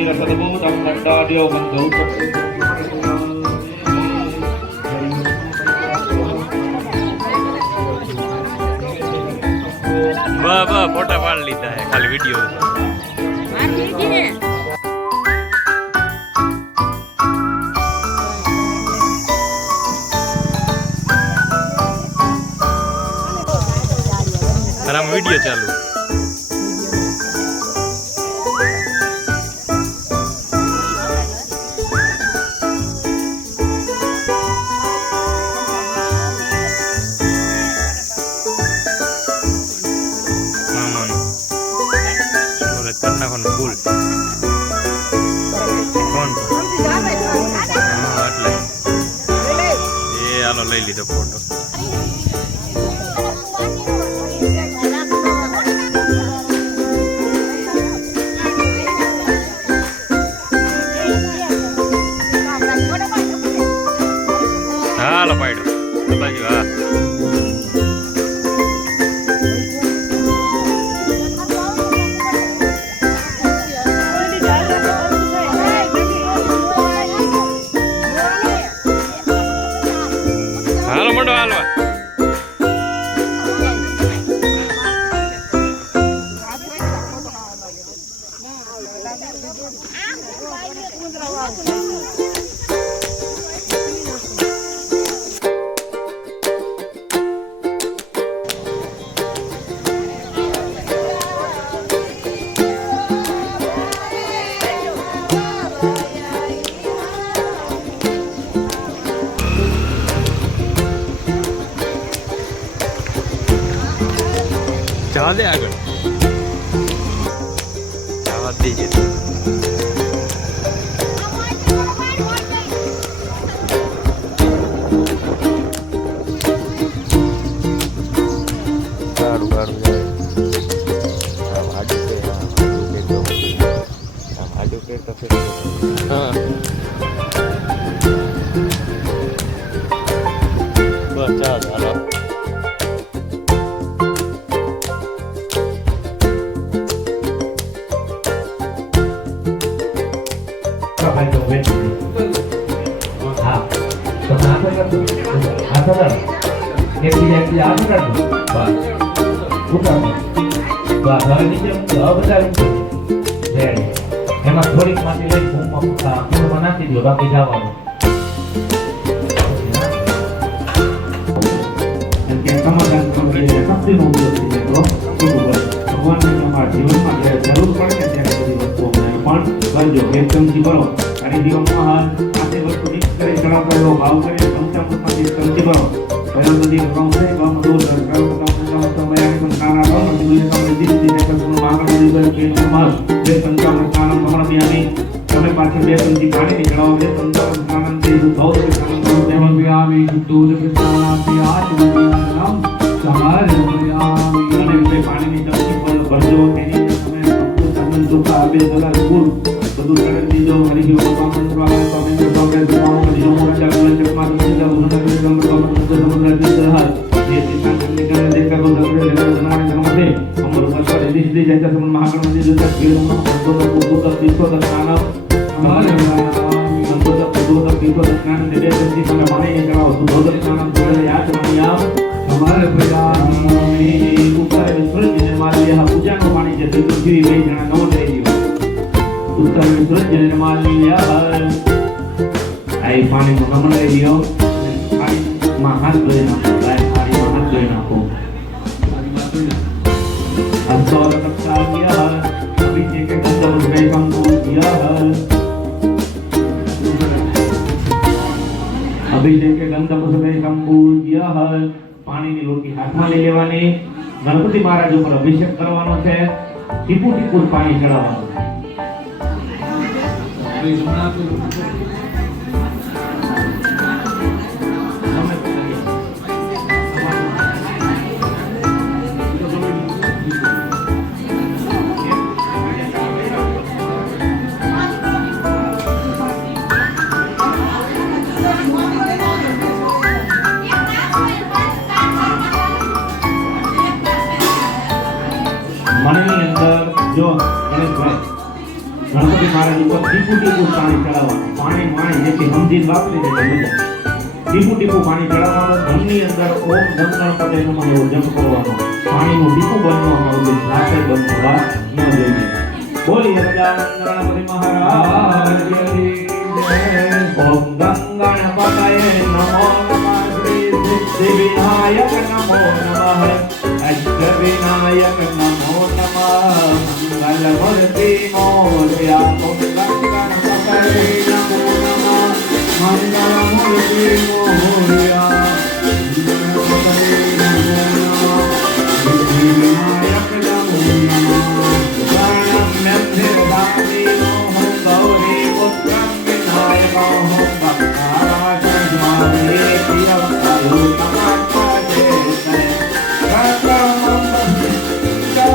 सद्भूतं दण्डाद्यो बन्धौ वाह वाह फोटा पाड़ लीता है खाली वीडियो वीडियो चालू फूल हालो लई लीधो फोटो हालो पाड्यो बाजू हाँ जवा दे आगे जवा दीजिए गाड़ू गाड़ू जाए आजू पे तो फिर हाँ बस चलो એમાં થોડીક માટી લઈ ફૂલમાં નાખી દો બાકી જવાનું સમાધાન શક્તિનો ઉપયોગ થઈ જાય તો ભગવાનને તમારા જીવનમાં જરૂર પડે કે ત્યારે બધી વસ્તુઓ પણ કરજો એક ચમચી ભરો અને દિવસમાં આટલી વસ્તુ મિક્સ કરી ચણા કરો ભાવ કરી ચમચામાંથી એક ચમચી ભરો પહેલા બધી રકમ થઈ ગમ દૂર તમે પાછળ બે ચમચી પાણી નીકળાવો બે ચમચા સ્નાન થી ધોવ સ્નાન કરો તેમાં વ્યામી દૂધ પ્રસાદી આચમનમ સહારયામી અને બે પાણીની ચમચી પર ભરજો તેની તમે સંપૂર્ણ સુખ આપે જલા ગુણ બધું કરી દીજો હરી ગયો ભગવાન પ્રભુ તમે ભગવાન દુઆઓ કરી જો મોટા ચાલે ચકમા દીજો ઉન્નત સમૃદ્ધ સમૃદ્ધ દીધા ये दिशा करने का देखा को दबरे लेना बनाने का मते अमर मस्तर दिस दे जाता समन महागण मंदिर जो तक गेलो तो तो तीसो तक खाना हमारे हमको तो तीसो तक खाना दे दे जल्दी खाना माने ये कराओ तो दो खाना तो याद मानिया हमारे प्रजा में ऊपर सूरज ने मार लिया पूजा को पानी जैसे तुझी वे जना नो ले लियो उत्तर में सूरज ने मार लिया आई पानी को नमन ले लियो पानी महान लेना नाको अंसौर कक्षा किया अभिषेक के गंधर्व से कंपूर किया अभिषेक के गंधर्व से कंपूर किया पानी ની લોટી હાથમાં લઈ લેવાની ગણપતિ મહારાજ ઉપર અભિષેક કરવાનો છે ટીપુ ટીપુ પાણી ચડાવવાનું મનની અંદર જો ગણેશભાઈ ગણપતિ મહારાજ ઉપર ટીપું ટીપું પાણી ચડાવવાનું. પાણી જેથી સમજીને વાપરી દે મજા. ટીપું ટીપું પાણી ચડાવવાનું. ઘરની અંદર ઓમ ગણ ગણપતિ નમઃ એવો જપ કરવાનો. પાણીનું ટીપું બનવાનું જોઈએ, રાતે બનવા ન જોઈએ. બોલીએ ગજાનન ગણપતિ મહારાજ કી જય. ઓમ ગંગણપતયે નમો નમઃ. શ્રી સિદ્ધિ વિનાયક નમો નમઃ. અષ્ટ વિનાયક નમો નમઃ. મંગલ મૂર્તિ મોરયા. ઓમ ગંગણપતયે નમો નમઃ. મંગલ મૂર્તિ મોરયા. ગણપતયે નમો નમઃ. સિદ્ધિ વિનાયક નમો નમઃ. શરણમ નિર્ધામી મોહ ગૌરી પુત્રમ વિનાયકઃ ભક્તારાજં સ્વામી પ્રિયં કયો નમઃ જય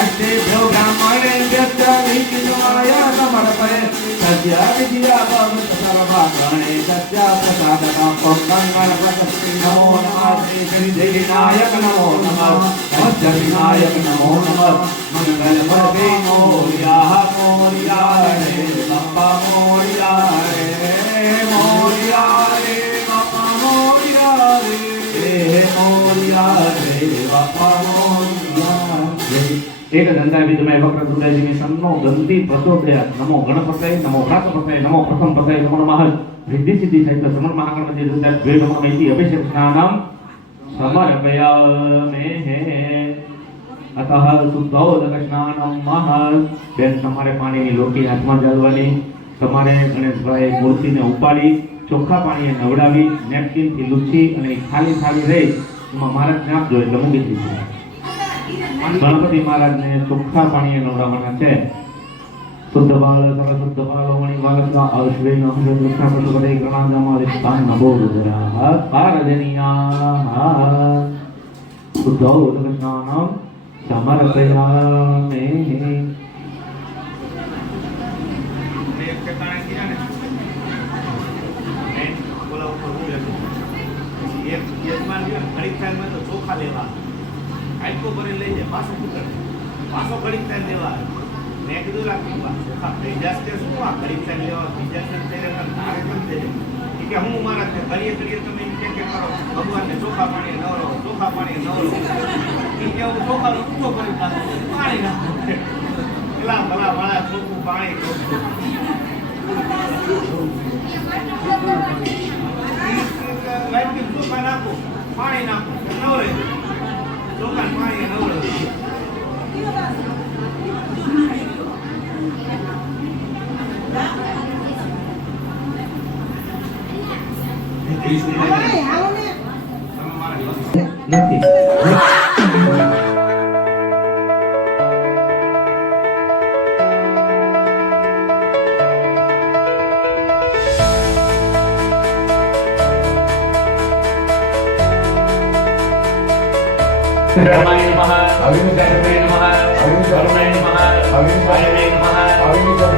अष्टेभ्यो ब्राह्मणेभ्यः विष्णुवाय समर्पये सद्य विद्याभवतु सर्वभागणे सद्य प्रसादतः गणपतये नमो नमः श्री सिद्धिविनायक नमो नमः अष्टविनायक नमो नमः मंगलमूर्ते मोरया मोरया रे बाप्पा मोरया रे मोरया रे बाप्पा मोरया रे मोरया रे बाप्पा मोरया रे एक धंधा विधमय वक्र दुर्गाजी सन्नो गंती प्रचोदय नमो गणपतये नमो भ्रातपतये नमो प्रथम पतये नमो नमः रिद्धि सिद्धि सहित समन महागणपति रुद्र द्वे नमो इति अभिषेक स्नानं समर्पयामि अतः शुद्धोदक स्नानं महल बेन તમારે પાણીની લોટી હાથમાં જાળવવાની તમારે ગણેશભાઈ મૂર્તિને ઉપાડી ચોખ્ખા પાણીએ નવડાવી નેપકિનથી લૂછી અને ખાલી ખાલી રહી એમાં મહારાજ નાપજો એટલે મૂકી દીધું गणपति महाराज ने ચોખ્ખા પાણીએ નવડાવવાના છે શુદ્ધ બાળ સર્વ શુદ્ધ બાળો મણી વાલકના અશ્વેન અહંગ કૃષ્ણ પશુપતે ગણાંગમાં વિસ્તાન નભો રુદ્રા પારજનિયા શુદ્ધ ઉદક સ્નાનમ સમર્પયામિ ચોખા લેવા આટકો ભરી લઈ જાય પાછો ઘડીક ટાઈમ લેવા મેં કીધું લાગતું ચોખા થઈ જશે શું આ ઘડીક ટાઈમ લેવા બીજા તારે કેમ છે કે હું મારા ઘડીએ તમે કે કરો ભગવાનને ચોખા પાણી નવરો કે હું ચોખાનો ઊંચો કરી નાખું પાણી નાખું પેલા ભલા વાળા ચોખ્ખું પાણી ચોખા નાખો પાણી નાખો નવરે ચોખા પાણી નવરે નથી Namaha, Avinusharve Namaha, Avinusharve Namaha, Avinusharve Namaha, Avinusharve